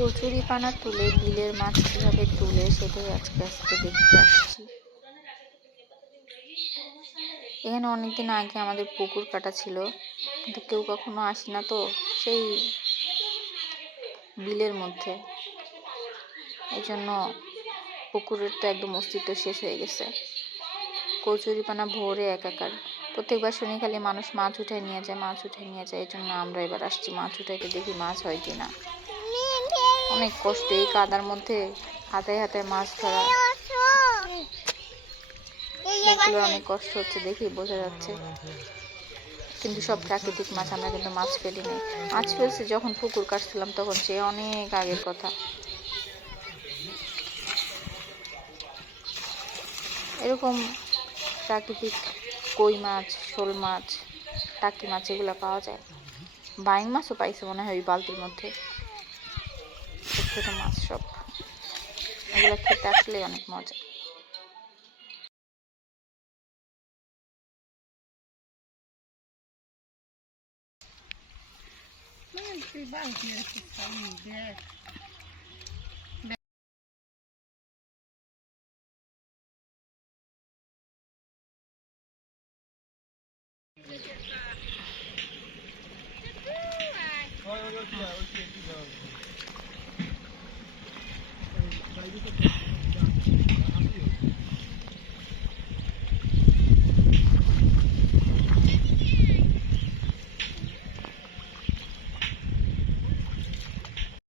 কচুরি পানা তুলে বিলের মাছ কিভাবে তুলে সেটাই আজকে দেখতে আসছি। এখানে অনেকদিন আগে আমাদের পুকুর কাটা ছিল, কিন্তু কেউ কখনো আসি না তো, সেই বিলের মধ্যে, এই জন্য পুকুরের তো একদম অস্তিত্ব শেষ হয়ে গেছে। কচুরি পানা ভোরে একাকার। প্রত্যেকবার শুনি খালি মানুষ মাছ উঠায় নিয়ে যায়, মাছ উঠায় নিয়ে যায়। এই জন্য আমরা এবার আসছি মাছ উঠাইতে, দেখি মাছ হয় কিনা। অনেক কষ্ট এই কাদার মধ্যে হাতায় হাতায় মাছ ধরা, অনেক কষ্ট হচ্ছে, দেখি বোঝা যাচ্ছে। কিন্তু সব প্রাকৃতিক মাছ, আমরা কিন্তু মাছ ফেলি নাই। মাছ ফেলছি যখন পুকুর কাটছিলাম, তখন সে অনেক আগের কথা। এরকম প্রাকৃতিক কই মাছ, শোল মাছ, টাকি মাছ এগুলো পাওয়া যায়। বাইং মাছও পাইছে মনে হয় ওই বালতির মধ্যে, ছোট ছোট মাছ সব। এগুলো খেতে আসলে অনেক মজা।